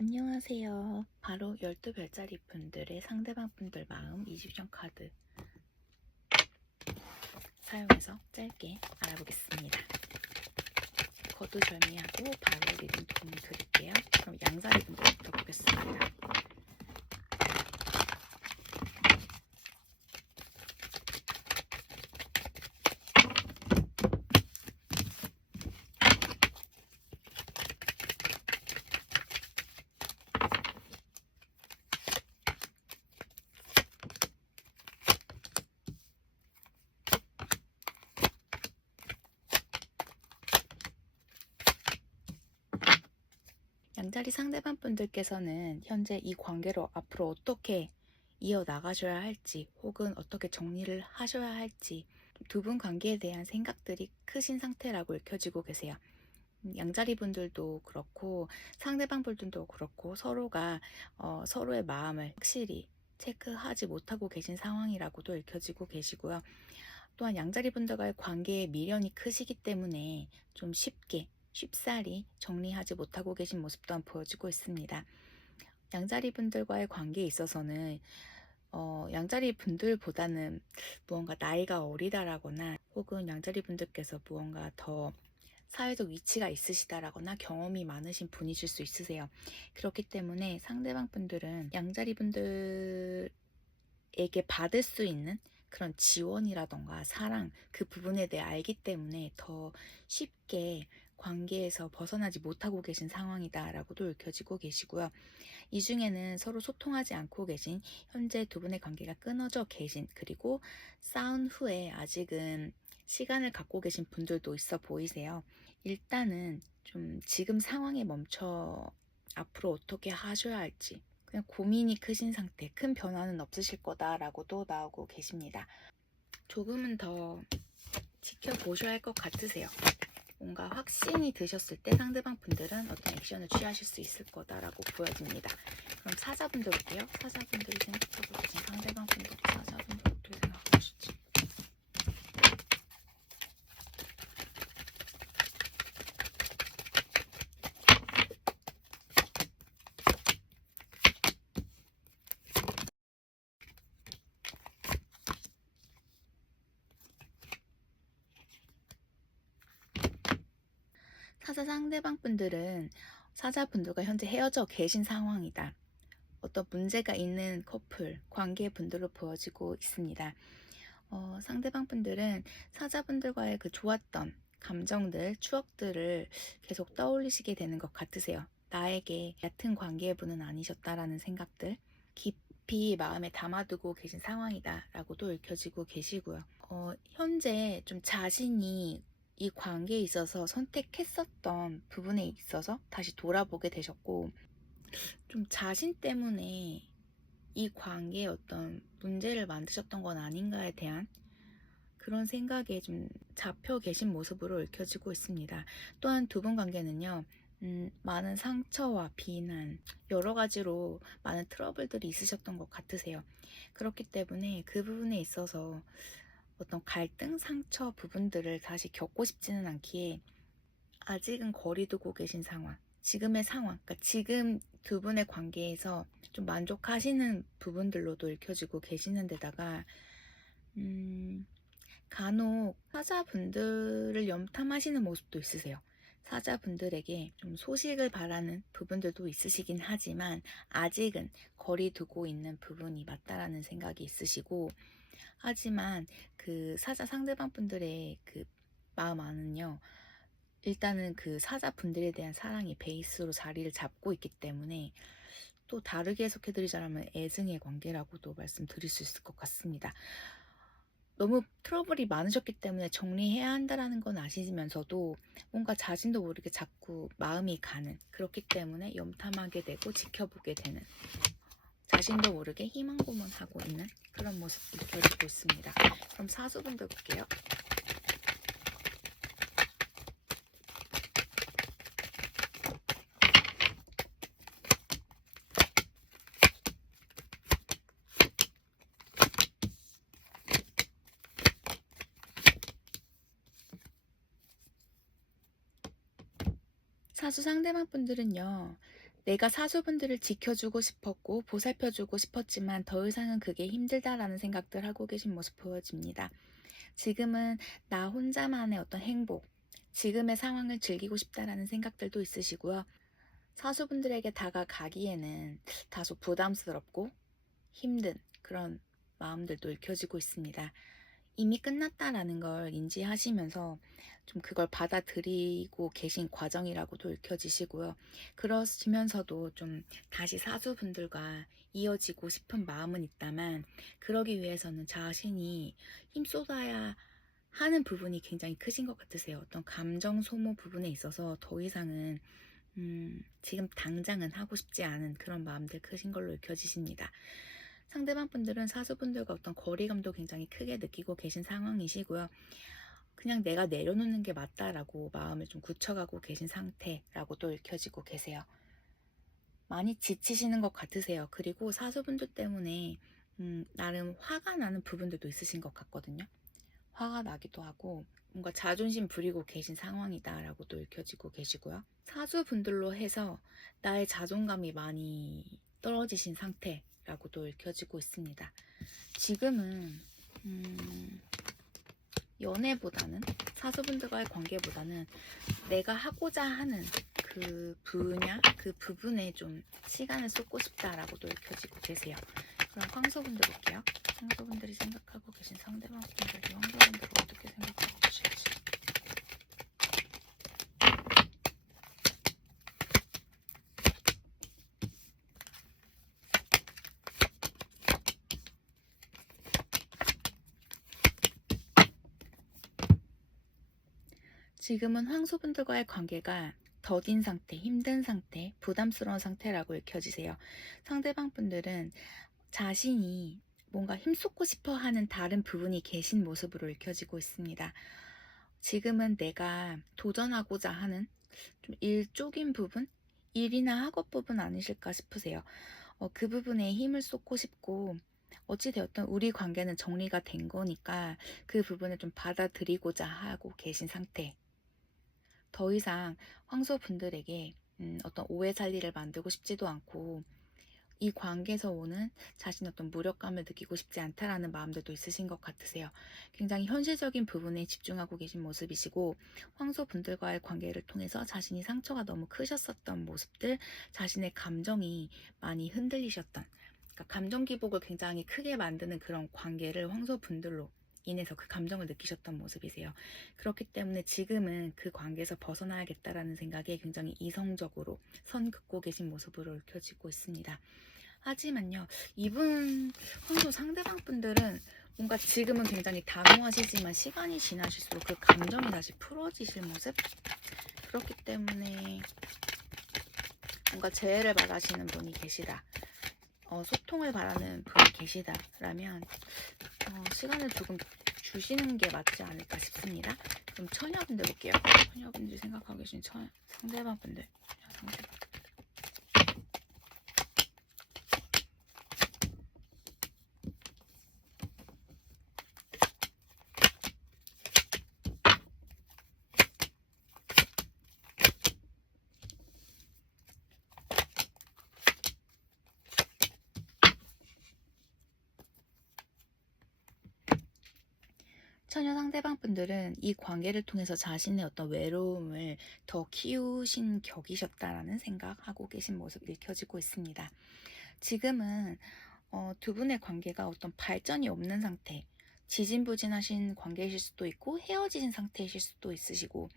안녕하세요. 바로 12별짜리 분들의 상대방 분들 마음 이집션 카드 사용해서 짧게 알아보겠습니다. 거두절미하고 바로 리딩 도움 드릴게요. 그럼 양자리 분들부터 보겠습니다. 양자리 상대방 분들께서는 현재 이 관계로 앞으로 어떻게 이어나가셔야 할지 혹은 어떻게 정리를 하셔야 할지 두 분 관계에 대한 생각들이 크신 상태라고 읽혀지고 계세요. 양자리 분들도 그렇고 상대방 분들도 그렇고 서로가 서로의 마음을 확실히 체크하지 못하고 계신 상황이라고도 읽혀지고 계시고요. 또한 양자리 분들과의 관계에 미련이 크시기 때문에 좀 쉽사리 정리하지 못하고 계신 모습 또한 보여지고 있습니다. 양자리 분들과의 관계에 있어서는 양자리 분들보다는 무언가 나이가 어리다라거나 혹은 양자리 분들께서 무언가 더 사회적 위치가 있으시다라거나 경험이 많으신 분이실 수 있으세요. 그렇기 때문에 상대방 분들은 양자리 분들에게 받을 수 있는 그런 지원이라던가 사랑 그 부분에 대해 알기 때문에 더 쉽게 관계에서 벗어나지 못하고 계신 상황이다라고도 읽혀지고 계시고요. 이 중에는 서로 소통하지 않고 계신 현재 두 분의 관계가 끊어져 계신 그리고 싸운 후에 아직은 시간을 갖고 계신 분들도 있어 보이세요. 일단은 좀 지금 상황에 멈춰 앞으로 어떻게 하셔야 할지 그냥 고민이 크신 상태, 큰 변화는 없으실 거다라고도 나오고 계십니다. 조금은 더 지켜보셔야 할 것 같으세요. 뭔가 확신이 드셨을 때 상대방 분들은 어떤 액션을 취하실 수 있을 거다라고 보여집니다. 그럼 사자분들 볼게요. 사자분들이 생각하고 계신 상대방 분들이 사자분들 어떻게 생각하실지. 사자 상대방 분들은 사자분들과 현재 헤어져 계신 상황이다. 어떤 문제가 있는 커플, 관계분들로 보여지고 있습니다. 상대방 분들은 사자분들과의 그 좋았던 감정들, 추억들을 계속 떠올리시게 되는 것 같으세요. 나에게 얕은 관계분은 아니셨다라는 생각들 깊이 마음에 담아두고 계신 상황이다라고도 읽혀지고 계시고요. 현재 좀 자신이 이 관계에 있어서 선택했었던 부분에 있어서 다시 돌아보게 되셨고 좀 자신 때문에 이 관계에 어떤 문제를 만드셨던 건 아닌가에 대한 그런 생각에 좀 잡혀 계신 모습으로 읽혀지고 있습니다. 또한 두 분 관계는요, 많은 상처와 비난, 여러 가지로 많은 트러블들이 있으셨던 것 같으세요. 그렇기 때문에 그 부분에 있어서 어떤 갈등, 상처 부분들을 다시 겪고 싶지는 않기에 아직은 거리 두고 계신 상황, 지금의 상황, 그러니까 지금 두 분의 관계에서 좀 만족하시는 부분들로도 읽혀지고 계시는 데다가 간혹 사자분들을 염탐하시는 모습도 있으세요. 사자분들에게 좀 소식을 바라는 부분들도 있으시긴 하지만 아직은 거리 두고 있는 부분이 맞다라는 생각이 있으시고 하지만 그 사자 상대방 분들의 그 마음 안은요. 일단은 그 사자분들에 대한 사랑이 베이스로 자리를 잡고 있기 때문에 또 다르게 해석해드리자면 애증의 관계라고도 말씀드릴 수 있을 것 같습니다. 너무 트러블이 많으셨기 때문에 정리해야 한다라는 건 아시면서도 뭔가 자신도 모르게 자꾸 마음이 가는 그렇기 때문에 염탐하게 되고 지켜보게 되는 자신도 모르게 희망 고문하고 있는 그런 모습이 느껴지고 있습니다. 그럼 사수분들 볼게요. 사수 상대방 분들은요. 내가 사수분들을 지켜주고 싶었고 보살펴주고 싶었지만 더 이상은 그게 힘들다라는 생각들 하고 계신 모습 보여집니다. 지금은 나 혼자만의 어떤 행복, 지금의 상황을 즐기고 싶다라는 생각들도 있으시고요. 사수분들에게 다가가기에는 다소 부담스럽고 힘든 그런 마음들도 읽혀지고 있습니다. 이미 끝났다라는 걸 인지하시면서 좀 그걸 받아들이고 계신 과정이라고도 읽혀지시고요. 그러시면서도 좀 다시 사수분들과 이어지고 싶은 마음은 있다만 그러기 위해서는 자신이 힘쏟아야 하는 부분이 굉장히 크신 것 같으세요. 어떤 감정 소모 부분에 있어서 더 이상은 지금 당장은 하고 싶지 않은 그런 마음들 크신 걸로 읽혀지십니다. 상대방 분들은 사수분들과 어떤 거리감도 굉장히 크게 느끼고 계신 상황이시고요. 그냥 내가 내려놓는 게 맞다라고 마음을 좀 굳혀가고 계신 상태라고도 읽혀지고 계세요. 많이 지치시는 것 같으세요. 그리고 사수분들 때문에 나름 화가 나는 부분들도 있으신 것 같거든요. 화가 나기도 하고 뭔가 자존심 부리고 계신 상황이다라고도 읽혀지고 계시고요. 사수분들로 해서 나의 자존감이 많이 떨어지신 상태라고도 읽혀지고 있습니다. 지금은 연애보다는 사수분들과의 관계보다는 내가 하고자 하는 그 분야, 그 부분에 좀 시간을 쏟고 싶다라고도 읽혀지고 계세요. 그럼 황소분들 볼게요. 황소분들이 생각하고 계신 상대방 분들이 황소분들을 어떻게 생각하고 계실지. 지금은 황소분들과의 관계가 더딘 상태, 힘든 상태, 부담스러운 상태라고 읽혀지세요. 상대방 분들은 자신이 뭔가 힘쏟고 싶어 하는 다른 부분이 계신 모습으로 읽혀지고 있습니다. 지금은 내가 도전하고자 하는 좀 일적인 부분? 일이나 학업 부분 아니실까 싶으세요. 그 부분에 힘을 쏟고 싶고 어찌되었든 우리 관계는 정리가 된 거니까 그 부분을 좀 받아들이고자 하고 계신 상태. 더 이상 황소분들에게 어떤 오해 살리를 만들고 싶지도 않고 이 관계에서 오는 자신의 어떤 무력감을 느끼고 싶지 않다라는 마음들도 있으신 것 같으세요. 굉장히 현실적인 부분에 집중하고 계신 모습이시고 황소분들과의 관계를 통해서 자신이 상처가 너무 크셨었던 모습들, 자신의 감정이 많이 흔들리셨던 그러니까 감정 기복을 굉장히 크게 만드는 그런 관계를 황소분들로 인해서 그 감정을 느끼셨던 모습이세요. 그렇기 때문에 지금은 그 관계에서 벗어나야겠다라는 생각에 굉장히 이성적으로 선 긋고 계신 모습으로 읽혀지고 있습니다. 하지만요, 이분 황소 상대방 분들은 뭔가 지금은 굉장히 단호하시지만 시간이 지나실수록 그 감정이 다시 풀어지실 모습? 그렇기 때문에 뭔가 재해를 바라시는 분이 계시다. 소통을 바라는 분이 계시다라면 시간을 조금 주시는 게 맞지 않을까 싶습니다. 그럼 처녀분들 볼게요. 처녀분들이 생각하고 계신 상대방 분들. 상대방. 처녀 상대방 분들은 이 관계를 통해서 자신의 어떤 외로움을 더 키우신 격이셨다라는 생각하고 계신 모습 읽혀지고 있습니다. 지금은 두 분의 관계가 어떤 발전이 없는 상태, 지진부진하신 관계이실 수도 있고 헤어진 상태이실 수도 있으시고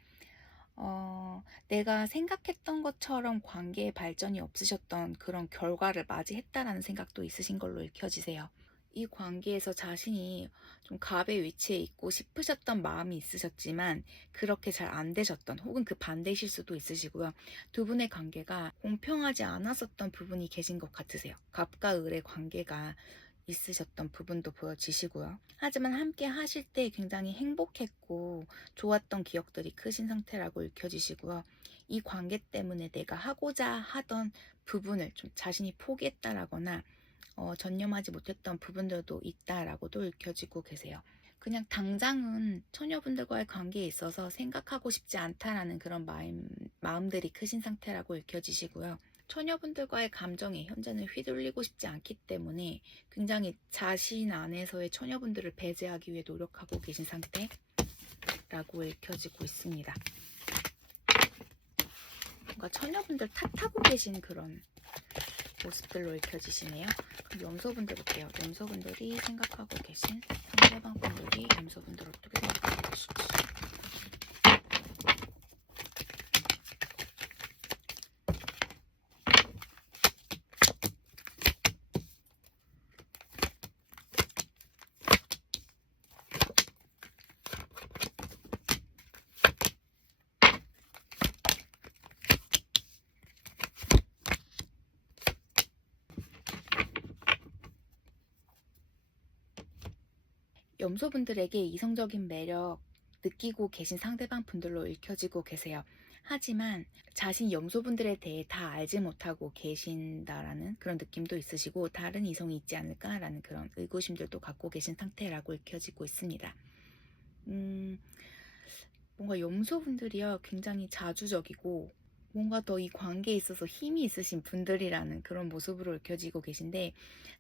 내가 생각했던 것처럼 관계의 발전이 없으셨던 그런 결과를 맞이했다라는 생각도 있으신 걸로 읽혀지세요. 이 관계에서 자신이 좀 갑의 위치에 있고 싶으셨던 마음이 있으셨지만 그렇게 잘 안 되셨던 혹은 그 반대이실 수도 있으시고요. 두 분의 관계가 공평하지 않았었던 부분이 계신 것 같으세요. 갑과 을의 관계가 있으셨던 부분도 보여지시고요. 하지만 함께 하실 때 굉장히 행복했고 좋았던 기억들이 크신 상태라고 읽혀지시고요. 이 관계 때문에 내가 하고자 하던 부분을 좀 자신이 포기했다라거나 전념하지 못했던 부분들도 있다라고도 읽혀지고 계세요. 그냥 당장은 처녀분들과의 관계에 있어서 생각하고 싶지 않다라는 그런 마음들이 크신 상태라고 읽혀지시고요. 처녀분들과의 감정에 현재는 휘둘리고 싶지 않기 때문에 굉장히 자신 안에서의 처녀분들을 배제하기 위해 노력하고 계신 상태라고 읽혀지고 있습니다. 뭔가 처녀분들 탓하고 계신 그런 모습들로 읽혀지시네요. 그럼 염소분들 볼게요. 염소분들이 생각하고 계신 상대방 분들이 염소분들 어떻게 생각하고 계실지. 염소분들에게 이성적인 매력 느끼고 계신 상대방 분들로 읽혀지고 계세요. 하지만 자신 염소분들에 대해 다 알지 못하고 계신다라는 그런 느낌도 있으시고 다른 이성이 있지 않을까라는 그런 의구심들도 갖고 계신 상태라고 읽혀지고 있습니다. 뭔가 염소분들이요 굉장히 자주적이고 뭔가 더 이 관계에 있어서 힘이 있으신 분들이라는 그런 모습으로 읽혀지고 계신데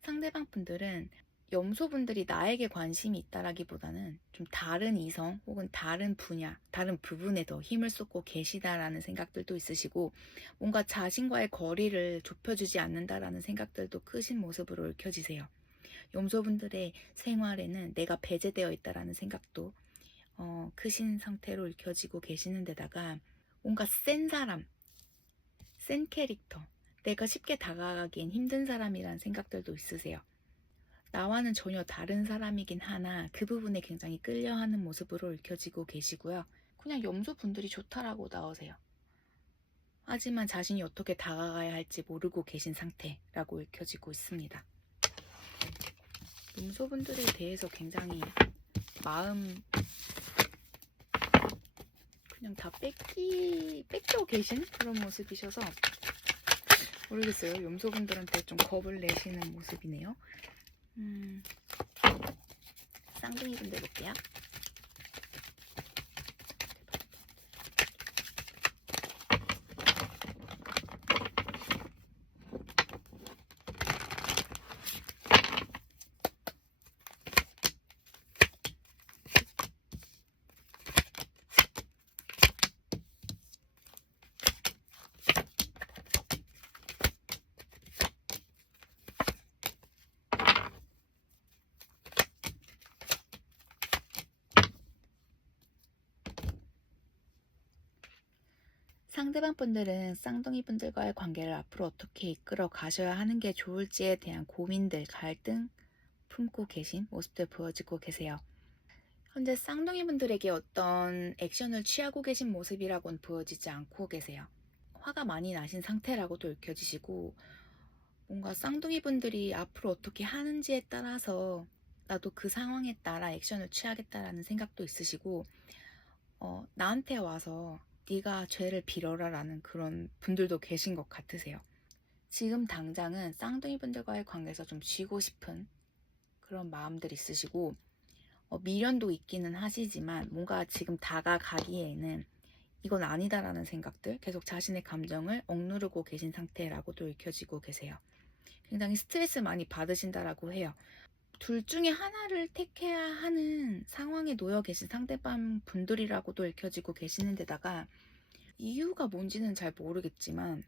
상대방 분들은 염소분들이 나에게 관심이 있다라기보다는 좀 다른 이성 혹은 다른 분야, 다른 부분에 더 힘을 쏟고 계시다라는 생각들도 있으시고 뭔가 자신과의 거리를 좁혀주지 않는다라는 생각들도 크신 모습으로 읽혀지세요. 염소분들의 생활에는 내가 배제되어 있다라는 생각도 크신 상태로 읽혀지고 계시는 데다가 뭔가 센 사람, 센 캐릭터, 내가 쉽게 다가가기엔 힘든 사람이란 생각들도 있으세요. 나와는 전혀 다른 사람이긴 하나 그 부분에 굉장히 끌려하는 모습으로 읽혀지고 계시고요. 그냥 염소분들이 좋다라고 나오세요. 하지만 자신이 어떻게 다가가야 할지 모르고 계신 상태라고 읽혀지고 있습니다. 염소분들에 대해서 굉장히 마음 그냥 다 뺏겨 계신 그런 모습이셔서 모르겠어요. 염소분들한테 좀 겁을 내시는 모습이네요. 쌍둥이 분들 볼게요. 상대방 분들은 쌍둥이 분들과의 관계를 앞으로 어떻게 이끌어 가셔야 하는 게 좋을지에 대한 고민들, 갈등 품고 계신 모습들 보여지고 계세요. 현재 쌍둥이 분들에게 어떤 액션을 취하고 계신 모습이라고는 보여지지 않고 계세요. 화가 많이 나신 상태라고도 읽혀지시고 뭔가 쌍둥이 분들이 앞으로 어떻게 하는지에 따라서 나도 그 상황에 따라 액션을 취하겠다라는 생각도 있으시고 나한테 와서 네가 죄를 빌어라 라는 그런 분들도 계신 것 같으세요. 지금 당장은 쌍둥이 분들과의 관계에서 좀 쉬고 싶은 그런 마음들이 있으시고 미련도 있기는 하시지만 뭔가 지금 다가가기에는 이건 아니다라는 생각들 계속 자신의 감정을 억누르고 계신 상태라고도 읽혀지고 계세요. 굉장히 스트레스 많이 받으신다라고 해요. 둘 중에 하나를 택해야 하는 상황에 놓여 계신 상대방 분들이라고도 읽혀지고 계시는 데다가 이유가 뭔지는 잘 모르겠지만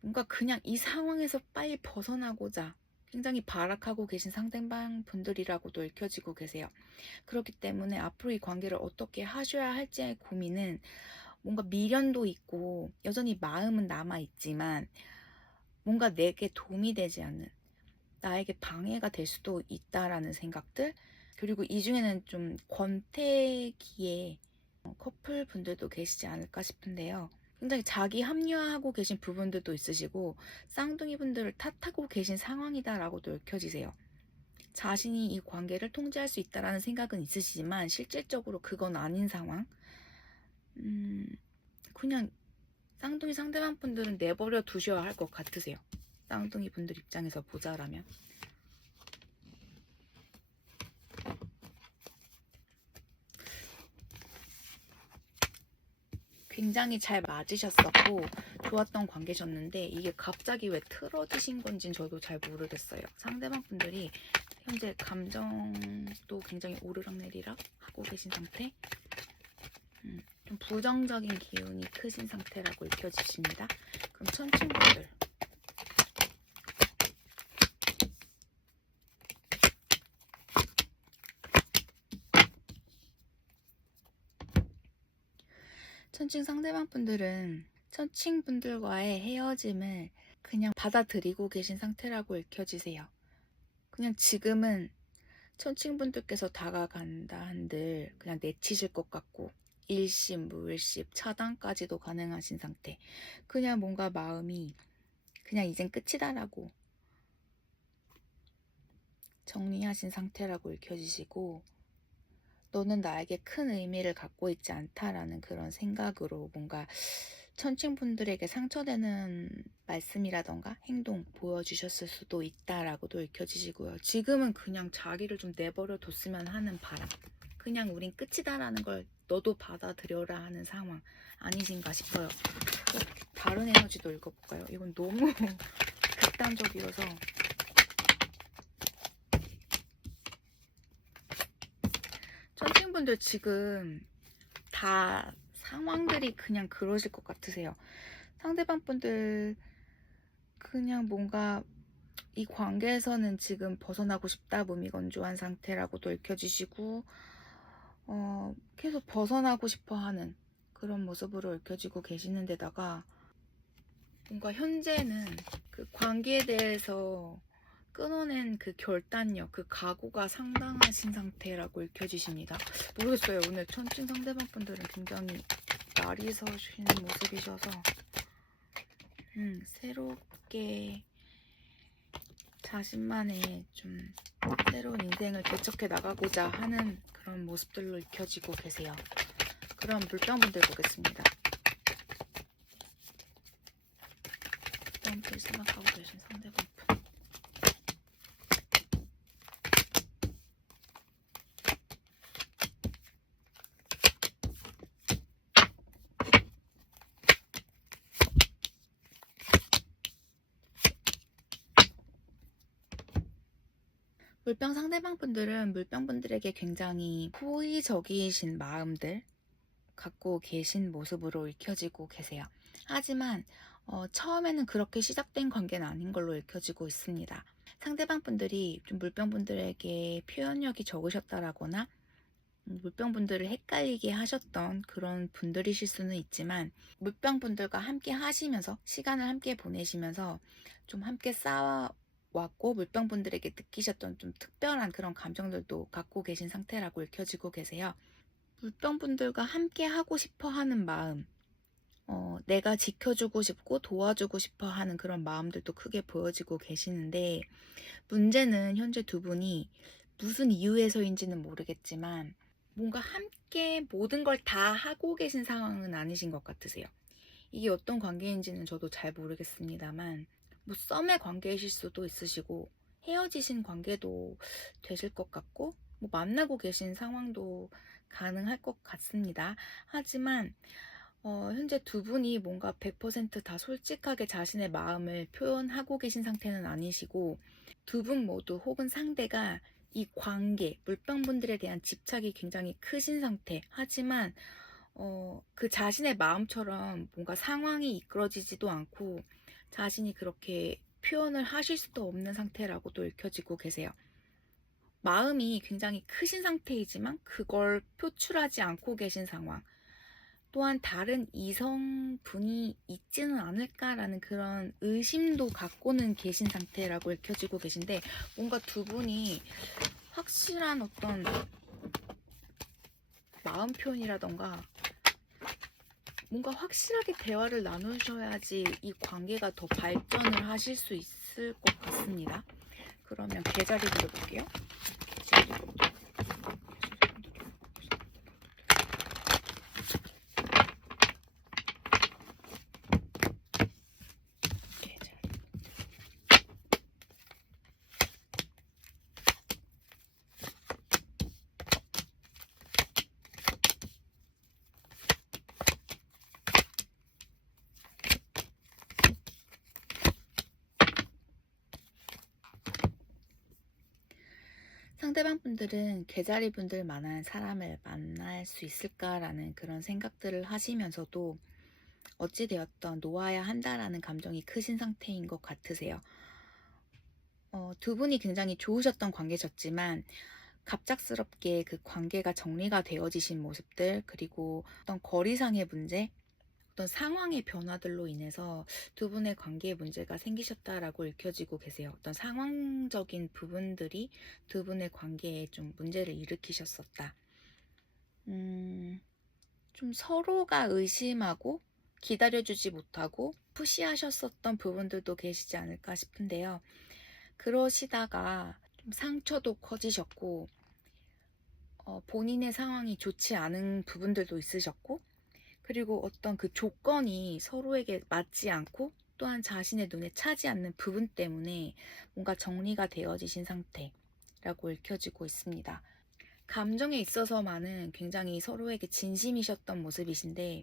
뭔가 그냥 이 상황에서 빨리 벗어나고자 굉장히 발악하고 계신 상대방 분들이라고도 읽혀지고 계세요. 그렇기 때문에 앞으로 이 관계를 어떻게 하셔야 할지의 고민은 뭔가 미련도 있고 여전히 마음은 남아있지만 뭔가 내게 도움이 되지 않는 나에게 방해가 될 수도 있다라는 생각들 그리고 이 중에는 좀 권태기에 커플 분들도 계시지 않을까 싶은데요. 굉장히 자기 합리화하고 계신 부분들도 있으시고 쌍둥이 분들을 탓하고 계신 상황이다라고도 읽혀지세요. 자신이 이 관계를 통제할 수 있다라는 생각은 있으시지만 실질적으로 그건 아닌 상황. 그냥 쌍둥이 상대방 분들은 내버려 두셔야 할 것 같으세요. 쌍둥이 분들 입장에서 보자라면. 굉장히 잘 맞으셨었고 좋았던 관계셨는데 이게 갑자기 왜 틀어지신 건지는 저도 잘 모르겠어요. 상대방 분들이 현재 감정도 굉장히 오르락내리락 하고 계신 상태, 좀 부정적인 기운이 크신 상태라고 읽혀지십니다. 그럼 천칭분들, 천칭 상대방 분들은 천칭분들과의 헤어짐을 그냥 받아들이고 계신 상태라고 읽혀지세요. 그냥 지금은 천칭분들께서 다가간다 한들 그냥 내치실 것 같고 일십, 무일십, 차단까지도 가능하신 상태. 그냥 뭔가 마음이 그냥 이젠 끝이다라고 정리하신 상태라고 읽혀지시고, 너는 나에게 큰 의미를 갖고 있지 않다라는 그런 생각으로 뭔가 천칭분들에게 상처되는 말씀이라던가 행동 보여주셨을 수도 있다라고도 읽혀지시고요. 지금은 그냥 자기를 좀 내버려 뒀으면 하는 바람, 그냥 우린 끝이다라는 걸 너도 받아들여라 하는 상황 아니신가 싶어요. 다른 에너지도 읽어볼까요? 이건 너무 극단적이어서. 천칭분들 지금 다 상황들이 그냥 그러실 것 같으세요. 상대방 분들 그냥 뭔가 이 관계에서는 지금 벗어나고 싶다, 몸이 건조한 상태라고도 읽혀지시고, 계속 벗어나고 싶어 하는 그런 모습으로 읽혀지고 계시는 데다가 뭔가 현재는 그 관계에 대해서 끊어낸 그 결단력, 그 각오가 상당하신 상태라고 읽혀지십니다. 모르겠어요. 오늘 천칭 상대방 분들은 굉장히 날이 서시는 모습이셔서 새롭게 자신만의 좀 새로운 인생을 개척해 나가고자 하는 그런 모습들로 익혀지고 계세요. 그럼 물병분들 보겠습니다. 물병분들 생각하고 계신 상대방 분. 물병 상대방 분들은 물병분들에게 굉장히 호의적이신 마음들 갖고 계신 모습으로 읽혀지고 계세요. 하지만 처음에는 그렇게 시작된 관계는 아닌 걸로 읽혀지고 있습니다. 상대방 분들이 좀 물병분들에게 표현력이 적으셨다라거나 물병분들을 헷갈리게 하셨던 그런 분들이실 수는 있지만, 물병분들과 함께 하시면서 시간을 함께 보내시면서 좀 함께 싸워왔고 물병분들에게 느끼셨던 좀 특별한 그런 감정들도 갖고 계신 상태라고 읽혀지고 계세요. 물병분들과 함께 하고 싶어 하는 마음, 내가 지켜주고 싶고 도와주고 싶어 하는 그런 마음들도 크게 보여지고 계시는데, 문제는 현재 두 분이 무슨 이유에서인지는 모르겠지만 뭔가 함께 모든 걸 다 하고 계신 상황은 아니신 것 같으세요. 이게 어떤 관계인지는 저도 잘 모르겠습니다만, 뭐 썸의 관계이실 수도 있으시고 헤어지신 관계도 되실 것 같고, 뭐 만나고 계신 상황도 가능할 것 같습니다. 하지만 현재 두 분이 뭔가 100%다 솔직하게 자신의 마음을 표현하고 계신 상태는 아니시고, 두 분 모두 혹은 상대가 이 관계, 물병분들에 대한 집착이 굉장히 크신 상태. 하지만 그 자신의 마음처럼 뭔가 상황이 이끌어지지도 않고 자신이 그렇게 표현을 하실 수도 없는 상태라고도 읽혀지고 계세요. 마음이 굉장히 크신 상태이지만 그걸 표출하지 않고 계신 상황. 또한 다른 이성분이 있지는 않을까라는 그런 의심도 갖고는 계신 상태라고 읽혀지고 계신데, 뭔가 두 분이 확실한 어떤 마음 표현이라던가 뭔가 확실하게 대화를 나누셔야지 이 관계가 더 발전을 하실 수 있을 것 같습니다. 그러면 계좌리 드려볼게요. 상대방 분들은 개자리 분들만한 사람을 만날 수 있을까라는 그런 생각들을 하시면서도 어찌되었던 놓아야 한다라는 감정이 크신 상태인 것 같으세요. 두 분이 굉장히 좋으셨던 관계셨지만 갑작스럽게 그 관계가 정리가 되어지신 모습들, 그리고 어떤 거리상의 문제, 어떤 상황의 변화들로 인해서 두 분의 관계에 문제가 생기셨다라고 읽혀지고 계세요. 어떤 상황적인 부분들이 두 분의 관계에 좀 문제를 일으키셨었다. 좀 서로가 의심하고 기다려주지 못하고 푸시하셨었던 부분들도 계시지 않을까 싶은데요. 그러시다가 좀 상처도 커지셨고, 본인의 상황이 좋지 않은 부분들도 있으셨고, 그리고 어떤 그 조건이 서로에게 맞지 않고 또한 자신의 눈에 차지 않는 부분 때문에 뭔가 정리가 되어지신 상태라고 읽혀지고 있습니다. 감정에 있어서만은 굉장히 서로에게 진심이셨던 모습이신데,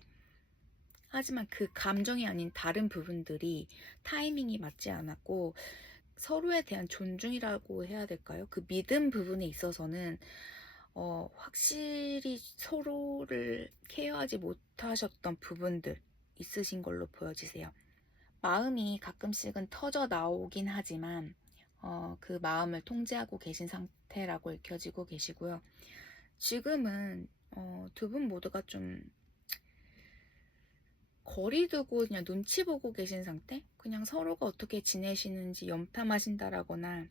하지만 그 감정이 아닌 다른 부분들이 타이밍이 맞지 않았고, 서로에 대한 존중이라고 해야 될까요? 그 믿음 부분에 있어서는 확실히 서로를 케어하지 못하셨던 부분들 있으신 걸로 보여지세요. 마음이 가끔씩은 터져 나오긴 하지만 그 마음을 통제하고 계신 상태라고 읽혀지고 계시고요. 지금은 두 분 모두가 좀 거리 두고 그냥 눈치 보고 계신 상태? 그냥 서로가 어떻게 지내시는지 염탐하신다라거나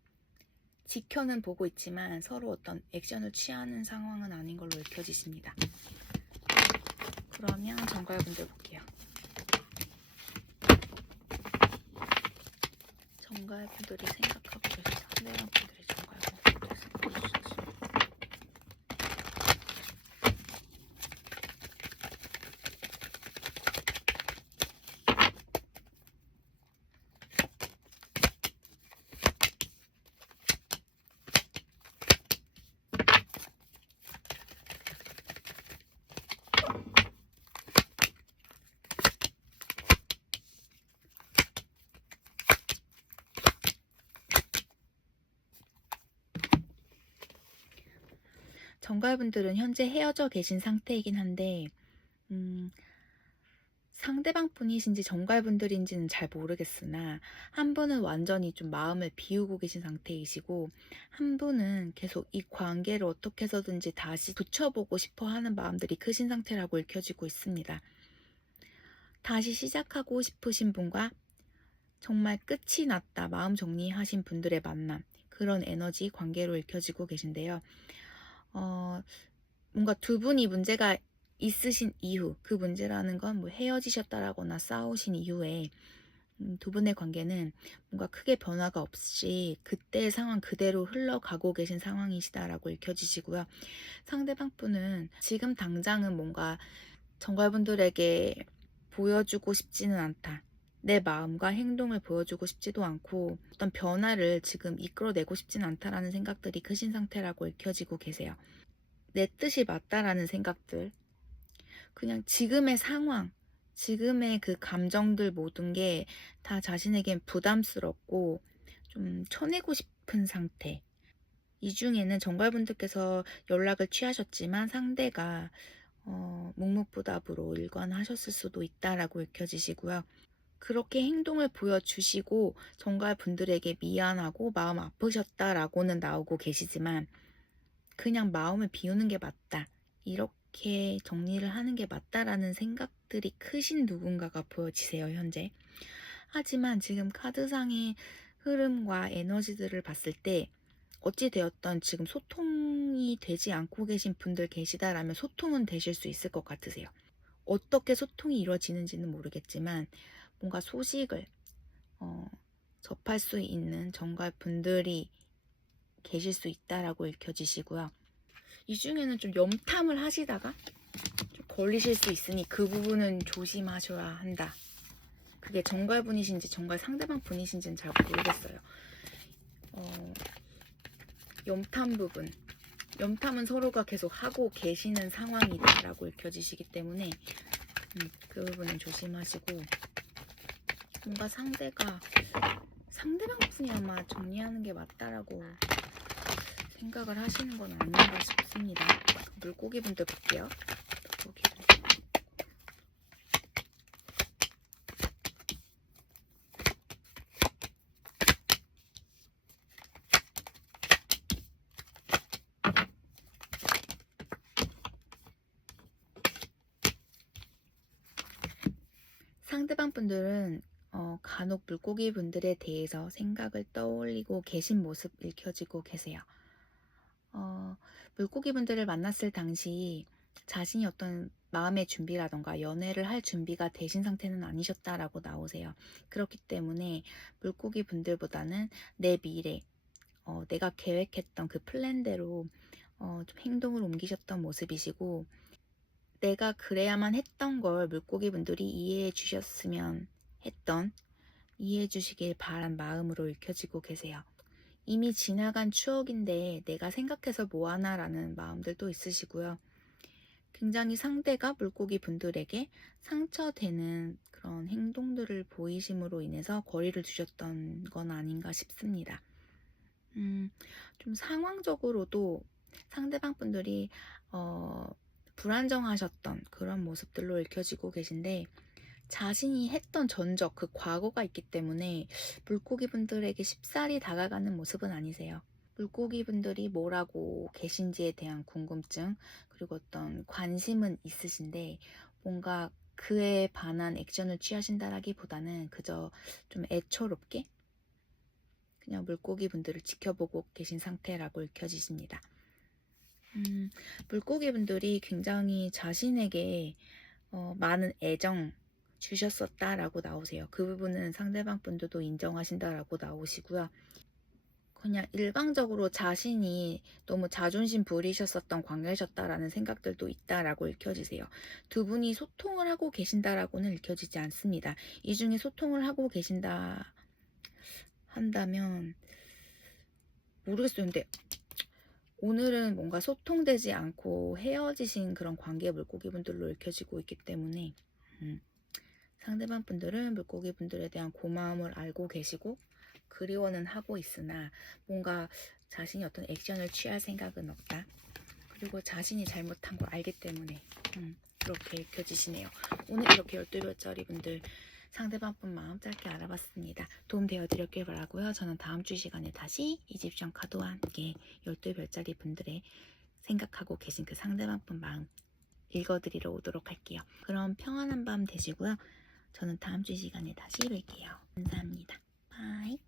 지켜는 보고 있지만 서로 어떤 액션을 취하는 상황은 아닌 걸로 읽혀지십니다. 그러면 정갈분들 볼게요. 정갈분들이 생각하고 계신 상대방 분들이 정갈분들이 생각하고 계신 정갈분들은 현재 헤어져 계신 상태이긴 한데 상대방 분이신지 정갈분들인지는 잘 모르겠으나 한 분은 완전히 좀 마음을 비우고 계신 상태이시고 한 분은 계속 이 관계를 어떻게 해서든지 다시 붙여보고 싶어 하는 마음들이 크신 상태라고 읽혀지고 있습니다. 다시 시작하고 싶으신 분과 정말 끝이 났다 마음 정리하신 분들의 만남, 그런 에너지 관계로 읽혀지고 계신데요. 뭔가 두 분이 문제가 있으신 이후, 그 문제라는 건 뭐 헤어지셨다라거나 싸우신 이후에 두 분의 관계는 뭔가 크게 변화가 없이 그때의 상황 그대로 흘러가고 계신 상황이시다라고 읽혀지시고요. 상대방 분은 지금 당장은 뭔가 정갈분들에게 보여주고 싶지는 않다. 내 마음과 행동을 보여주고 싶지도 않고 어떤 변화를 지금 이끌어내고 싶지는 않다라는 생각들이 크신 상태라고 읽혀지고 계세요. 내 뜻이 맞다라는 생각들, 그냥 지금의 상황, 지금의 그 감정들 모든 게 다 자신에겐 부담스럽고 좀 쳐내고 싶은 상태. 이 중에는 정갈분들께서 연락을 취하셨지만 상대가 묵묵부답으로 일관하셨을 수도 있다라고 읽혀지시고요. 그렇게 행동을 보여주시고 정갈분들에게 미안하고 마음 아프셨다라고는 나오고 계시지만 그냥 마음을 비우는 게 맞다. 이렇게 정리를 하는 게 맞다라는 생각들이 크신 누군가가 보여지세요, 현재. 하지만 지금 카드상의 흐름과 에너지들을 봤을 때 어찌되었던 지금 소통이 되지 않고 계신 분들 계시다라면 소통은 되실 수 있을 것 같으세요. 어떻게 소통이 이루어지는지는 모르겠지만 뭔가 소식을 접할 수 있는 정갈 분들이 계실 수 있다라고 읽혀지시고요. 이 중에는 좀 염탐을 하시다가 좀 걸리실 수 있으니 그 부분은 조심하셔야 한다. 그게 정갈분이신지 정갈 상대방 분이신지는 잘 모르겠어요. 염탐 부분, 염탐은 서로가 계속 하고 계시는 상황이다라고 읽혀지시기 때문에 그 부분은 조심하시고, 뭔가 상대방 분이 아마 정리하는 게 맞다라고 생각을 하시는 건 아닌가 싶습니다. 물고기 분들 볼게요. 물고기 분들. 상대방 분들은 간혹 물고기 분들에 대해서 생각을 떠올리고 계신 모습 읽혀지고 계세요. 물고기 분들을 만났을 당시 자신이 어떤 마음의 준비라던가 연애를 할 준비가 되신 상태는 아니셨다라고 나오세요. 그렇기 때문에 물고기 분들보다는 내 미래, 내가 계획했던 그 플랜대로 좀 행동을 옮기셨던 모습이시고, 내가 그래야만 했던 걸 물고기 분들이 이해해 주셨으면 했던, 이해해 주시길 바란 마음으로 읽혀지고 계세요. 이미 지나간 추억인데 내가 생각해서 뭐하나라는 마음들도 있으시고요. 굉장히 상대가 물고기 분들에게 상처되는 그런 행동들을 보이심으로 인해서 거리를 두셨던 건 아닌가 싶습니다. 좀 상황적으로도 상대방 분들이 불안정하셨던 그런 모습들로 읽혀지고 계신데, 자신이 했던 전적, 그 과거가 있기 때문에 물고기 분들에게 쉽사리 다가가는 모습은 아니세요. 물고기 분들이 뭘 하고 계신지에 대한 궁금증, 그리고 어떤 관심은 있으신데, 뭔가 그에 반한 액션을 취하신다라기보다는 그저 좀 애처롭게 그냥 물고기 분들을 지켜보고 계신 상태라고 읽혀지십니다. 물고기 분들이 굉장히 자신에게 많은 애정 주셨었다라고 나오세요. 그 부분은 상대방 분들도 인정하신다라고 나오시고요. 그냥 일방적으로 자신이 너무 자존심 부리셨었던 관계셨다라는 생각들도 있다라고 읽혀지세요. 두 분이 소통을 하고 계신다라고는 읽혀지지 않습니다. 이 중에 소통을 하고 계신다 한다면 모르겠어요. 근데 오늘은 뭔가 소통되지 않고 헤어지신 그런 관계 물고기 분들로 읽혀지고 있기 때문에 상대방 분들은 물고기 분들에 대한 고마움을 알고 계시고 그리워는 하고 있으나 뭔가 자신이 어떤 액션을 취할 생각은 없다. 그리고 자신이 잘못한 걸 알기 때문에 그렇게 읽혀지시네요. 오늘 이렇게 12별짜리 분들 상대방 분 마음 짧게 알아봤습니다. 도움 되어드렸길 바라고요. 저는 다음 주 시간에 다시 이집션 카드와 함께 12별짜리 분들의 생각하고 계신 그 상대방 분 마음 읽어드리러 오도록 할게요. 그럼 평안한 밤 되시고요. 저는 다음 주 시간에 다시 뵐게요. 감사합니다. 바이.